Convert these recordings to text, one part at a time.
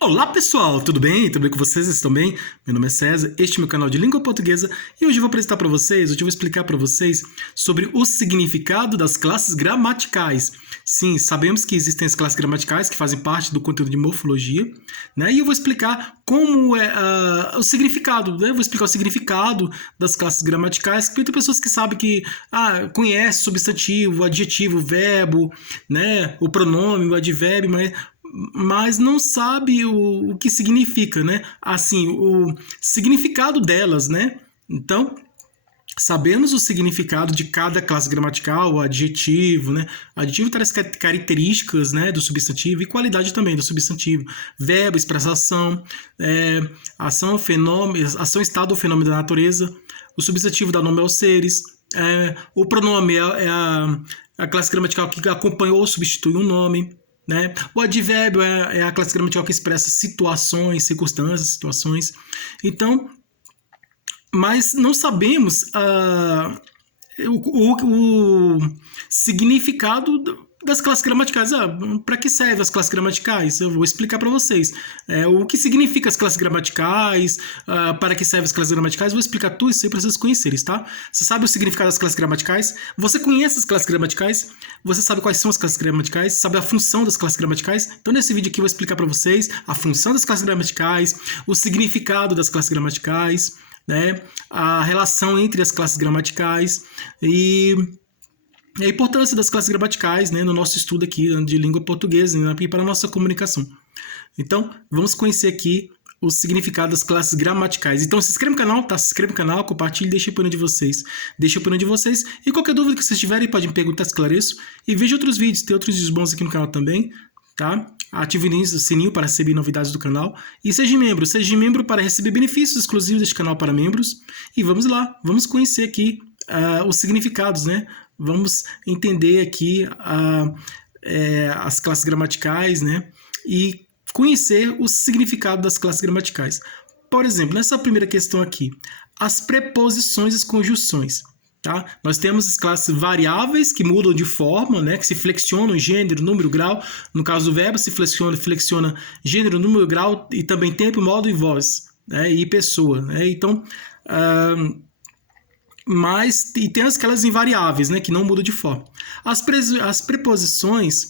Olá pessoal, tudo bem? Tudo bem com vocês? Vocês estão bem? Meu nome é César, este é meu canal de língua portuguesa e hoje eu vou apresentar para vocês, hoje eu vou explicar para vocês sobre o significado das classes gramaticais. Sim, sabemos que existem as classes gramaticais que fazem parte do conteúdo de morfologia, né? E eu vou explicar como é o significado, né? Eu vou explicar o significado das classes gramaticais, porque tem pessoas que sabem que conhece substantivo, adjetivo, verbo, né? O pronome, o advérbio, mas não sabe o que significa, né? Assim, o significado delas, né? Então, sabemos o significado de cada classe gramatical, o adjetivo, né? Adjetivo traz características, né, do substantivo e qualidade também do substantivo. Verbo, expressação, ação, fenômeno, ação, estado ou fenômeno da natureza. O substantivo dá nome aos seres. O pronome é a classe gramatical que acompanha ou substitui um nome. Né? O advérbio é a classe gramatical que expressa situações, circunstâncias, situações. Então, mas não sabemos o significado das classes gramaticais. Para que servem as classes gramaticais? Eu vou explicar para vocês. O que significa as classes gramaticais, para que servem as classes gramaticais, vou explicar tudo isso aí para vocês conhecerem, tá? Você sabe o significado das classes gramaticais? Você conhece as classes gramaticais? Você sabe quais são as classes gramaticais? Sabe a função das classes gramaticais? Então, nesse vídeo aqui eu vou explicar para vocês a função das classes gramaticais, o significado das classes gramaticais, né? A relação entre as classes gramaticais e a importância das classes gramaticais, né, no nosso estudo aqui de língua portuguesa, né, para a nossa comunicação. Então, vamos conhecer aqui o significado das classes gramaticais. Então, se inscreve no canal, tá? Se inscreve no canal, compartilhe, deixa a opinião de vocês. Deixa a opinião de vocês. E qualquer dúvida que vocês tiverem, podem me perguntar, esclareço. E veja outros vídeos, tem outros vídeos bons aqui no canal também, tá? Ative o sininho para receber novidades do canal. E seja membro para receber benefícios exclusivos deste canal para membros. E vamos lá, vamos conhecer aqui os significados, né? Vamos entender aqui as classes gramaticais, né? E conhecer o significado das classes gramaticais. Por exemplo, nessa primeira questão aqui, as preposições e as conjunções. Tá? Nós temos as classes variáveis que mudam de forma, né? Que se flexionam gênero, número, grau. No caso do verbo, se flexiona gênero, número, grau e também tempo, modo e voz, né? E pessoa. Né? Então, e tem aquelas invariáveis, né, que não mudam de forma. As preposições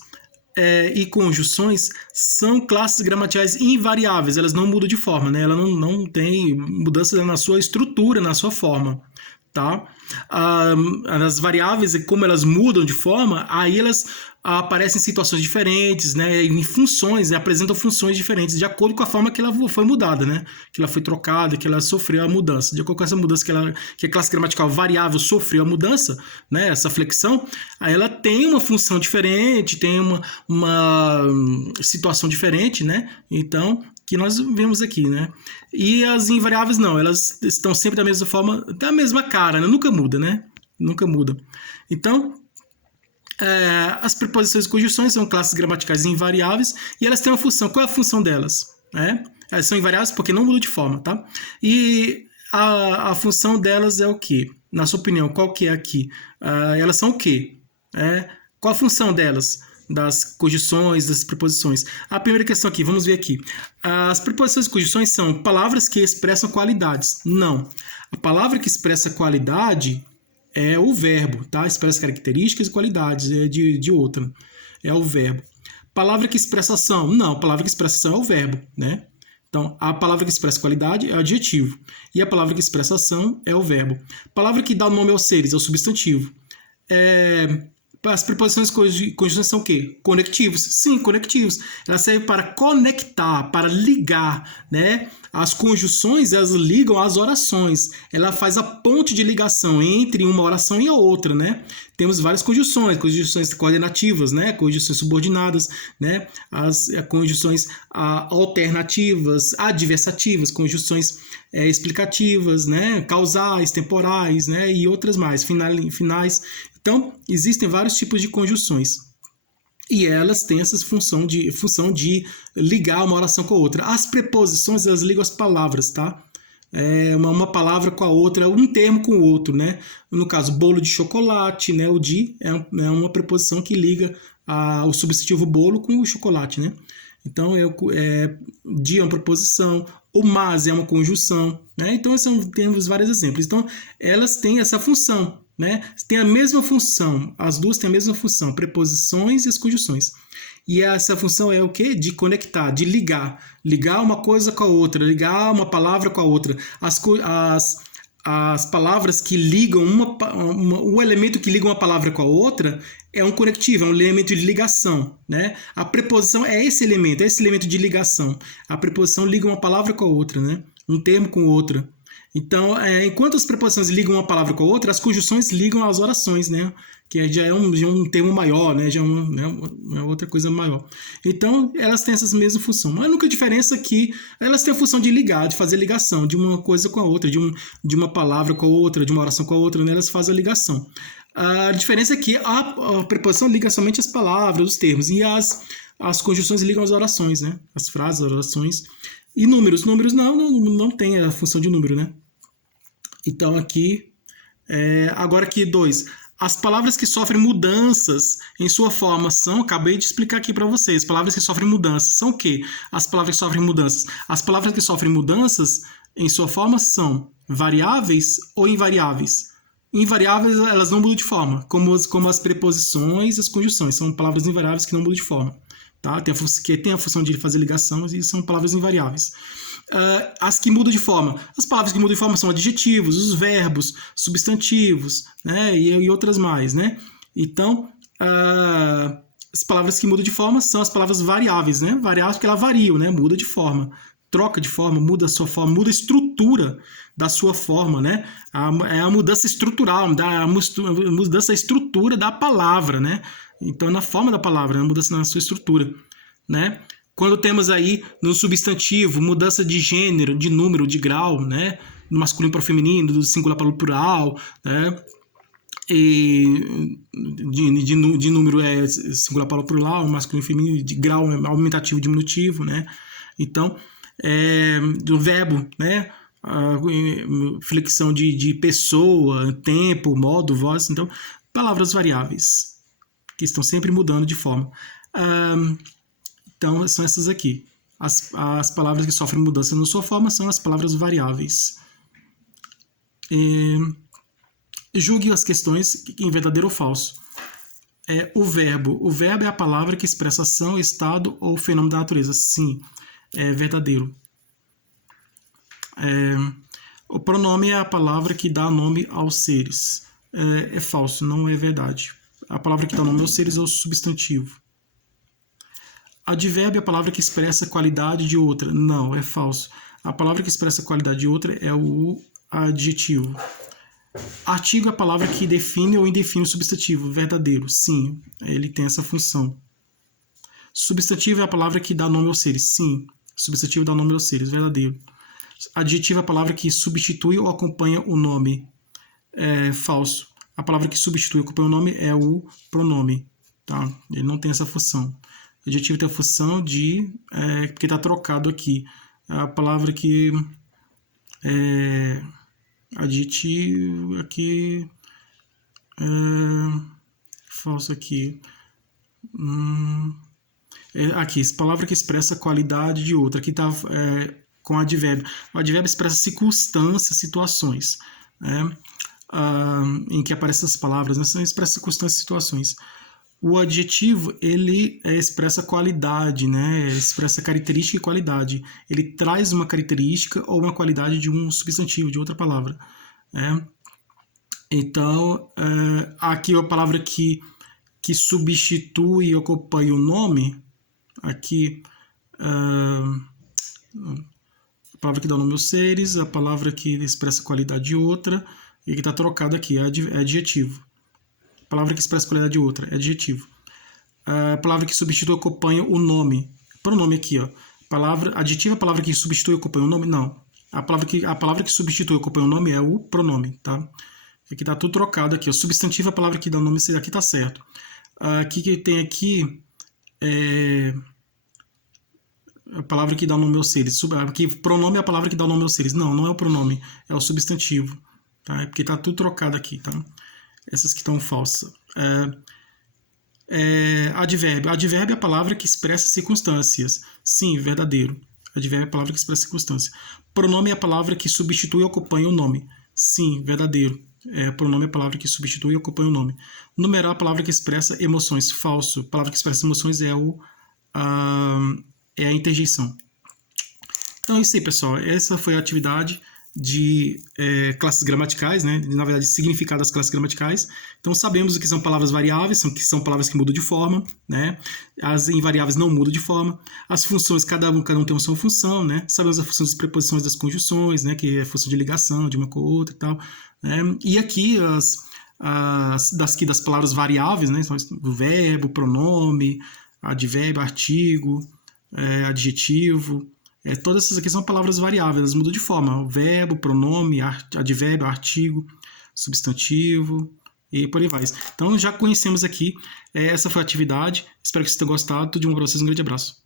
e conjunções são classes gramaticais invariáveis, elas não mudam de forma, né? Ela não tem mudança na sua estrutura, na sua forma. Tá? As variáveis, como elas mudam de forma, aí elas aparecem em situações diferentes, né? Em funções, né? Apresentam funções diferentes de acordo com a forma que ela foi mudada, né? Que ela foi trocada, que ela sofreu a mudança. De acordo com essa mudança que a classe gramatical variável sofreu a mudança, né? Essa flexão, aí ela tem uma função diferente, tem uma situação diferente, né? Então, que nós vemos aqui, né? E as invariáveis não, elas estão sempre da mesma forma, da mesma cara, né? Nunca muda, né? Nunca muda. Então, as preposições e conjunções são classes gramaticais invariáveis e elas têm uma função. Qual é a função delas? Elas são invariáveis porque não mudam de forma, tá? E a função delas é o quê? Na sua opinião, qual que é aqui? Elas são o quê? Qual a função delas? Das conjunções, das preposições. A primeira questão aqui, vamos ver aqui. As preposições e conjunções são palavras que expressam qualidades. Não. A palavra que expressa qualidade é o verbo, tá? Expressa características e qualidades de outra. É o verbo. Palavra que expressa ação. Não, a palavra que expressa ação é o verbo, né? Então, a palavra que expressa qualidade é o adjetivo. E a palavra que expressa ação é o verbo. Palavra que dá nome aos seres é o substantivo. As preposições e conjunções são o quê? Conectivos. Sim, conectivos. Elas servem para conectar, para ligar, né? As conjunções, elas ligam as orações. Ela faz a ponte de ligação entre uma oração e a outra, né? Temos várias conjunções coordenativas, né? Conjunções subordinadas, né? As conjunções alternativas, adversativas, conjunções explicativas, né? Causais, temporais, né? E outras mais, finais. Então, existem vários tipos de conjunções. E elas têm essa função de ligar uma oração com a outra. As preposições, elas ligam as palavras, tá? Uma palavra com a outra, um termo com o outro, né? No caso, bolo de chocolate, né? O de é uma preposição que liga o substantivo bolo com o chocolate, né? Então, de é uma preposição, o mas é uma conjunção, né? Então, temos vários exemplos. Então, elas têm essa função, né? Tem a mesma função, as duas têm a mesma função, preposições e as conjunções. E essa função é o quê? De conectar, de ligar. Ligar uma coisa com a outra, ligar uma palavra com a outra. As palavras que ligam o elemento que liga uma palavra com a outra é um conectivo, é um elemento de ligação, né? A preposição é esse elemento de ligação. A preposição liga uma palavra com a outra, né? Um termo com outra. Então, enquanto as preposições ligam uma palavra com a outra, as conjunções ligam as orações, né? Que já é um termo maior, né? Já é uma outra coisa maior. Então, elas têm essa mesma função. A única diferença é que elas têm a função de ligar, de fazer ligação de uma coisa com a outra, de uma palavra com a outra, de uma oração com a outra, né? Elas fazem a ligação. A diferença é que a preposição liga somente as palavras, os termos, e as conjunções ligam as orações, né? As frases, as orações. E números não tem a função de número, né? Então aqui, agora aqui 2. As palavras que sofrem mudanças em sua forma acabei de explicar aqui para vocês, palavras que sofrem mudanças são o quê? As palavras que sofrem mudanças. As palavras que sofrem mudanças em sua forma são variáveis ou invariáveis. Invariáveis, elas não mudam de forma, como as preposições e as conjunções. São palavras invariáveis que não mudam de forma. Tá? Que tem a função de fazer ligação e são palavras invariáveis. As que mudam de forma. As palavras que mudam de forma são adjetivos, os verbos, substantivos, né? E outras mais, né? Então, as palavras que mudam de forma são as palavras variáveis, né? Variáveis porque elas variam, né? Muda de forma. Troca de forma, muda a sua forma, muda a estrutura da sua forma, né? É a mudança estrutural, a mudança da estrutura da palavra, né? Então, na forma da palavra, né? Mudança na sua estrutura, né? Quando temos aí no substantivo mudança de gênero, de número, de grau, né? Do masculino para o feminino, do singular para o plural, né? E de número é singular para o plural, masculino e feminino, de grau é aumentativo e diminutivo, né? Então, do verbo, né? Flexão de pessoa, tempo, modo, voz. Então, palavras variáveis que estão sempre mudando de forma. Então, são essas aqui. As palavras que sofrem mudança na sua forma são as palavras variáveis. Julgue as questões em verdadeiro ou falso. O verbo é a palavra que expressa ação, estado ou fenômeno da natureza. Sim, é verdadeiro. O pronome é a palavra que dá nome aos seres. É falso, não é verdade. A palavra que dá nome aos seres é o substantivo. Advérbio é a palavra que expressa a qualidade de outra. Não, é falso. A palavra que expressa a qualidade de outra é o adjetivo. Artigo é a palavra que define ou indefine o substantivo. Verdadeiro. Sim, ele tem essa função. Substantivo é a palavra que dá nome aos seres. Sim, substantivo dá nome aos seres. Verdadeiro. Adjetivo é a palavra que substitui ou acompanha o nome. Falso. A palavra que substitui ou acompanha o nome é o pronome. Tá? Ele não tem essa função. O adjetivo tem a função de... porque está trocado aqui. A palavra que... adjetivo aqui... falso aqui. Aqui, essa palavra que expressa a qualidade de outra. Aqui está com advérbio. O advérbio expressa circunstâncias, situações, né? Em que aparecem essas palavras, né? São expressa circunstâncias e situações. O adjetivo, ele expressa qualidade, né? Expressa característica e qualidade. Ele traz uma característica ou uma qualidade de um substantivo, de outra palavra, né? Então, aqui a palavra que substitui e acompanha o nome, aqui, a palavra que dá nome aos seres, a palavra que expressa a qualidade de outra, e que está trocado aqui, é adjetivo. A palavra que expressa a qualidade de outra é adjetivo. A palavra que substitui e acompanha o nome. Pronome aqui, ó. Adjetivo é a palavra que substitui e acompanha o nome? Não. A palavra que substitui e acompanha o nome é o pronome, tá? Aqui está tudo trocado aqui. O substantivo é a palavra que dá nome, aqui está certo. Aqui que tem aqui a palavra que dá nome aos seres. Aqui, pronome é a palavra que dá nome aos seres. Não, não é o pronome, é o substantivo. Tá? É porque está tudo trocado aqui, tá? Essas que estão falsas. Advérbio. Advérbio é a palavra que expressa circunstâncias. Sim, verdadeiro. Advérbio é a palavra que expressa circunstância. Pronome é a palavra que substitui ou acompanha o nome. Sim, verdadeiro. Pronome é a palavra que substitui ou acompanha o nome. Numeral é a palavra que expressa emoções. Falso. A palavra que expressa emoções é a interjeição. Então é isso aí, pessoal. Essa foi a atividade de classes gramaticais, né? Na verdade, significado das classes gramaticais. Então sabemos o que são palavras variáveis, que são palavras que mudam de forma, né? As invariáveis não mudam de forma. As funções, cada um tem uma sua função, né? Sabemos a função das preposições, das conjunções, né? Que é a função de ligação de uma com a outra e tal, né? E aqui das palavras variáveis, né? O verbo, pronome, advérbio, artigo, adjetivo. Todas essas aqui são palavras variáveis, elas mudam de forma. O verbo, pronome, advérbio, artigo, substantivo e por aí vai. Então já conhecemos aqui, essa foi a atividade. Espero que vocês tenham gostado. Tudo de bom para vocês, um grande abraço.